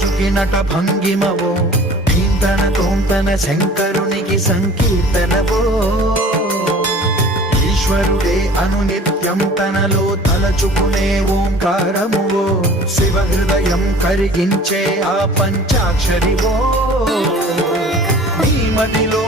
రాజుకి నట భంగిమవో, ధీంతన తోంతన శంకరునికి సంకీర్తనవో. ఈశ్వరుడే అనునిత్యం తనలో తలచుకునే ఓంకారమువో, శివ హృదయం కరిగించే ఆ పంచాక్షరివో. నీ మదిలో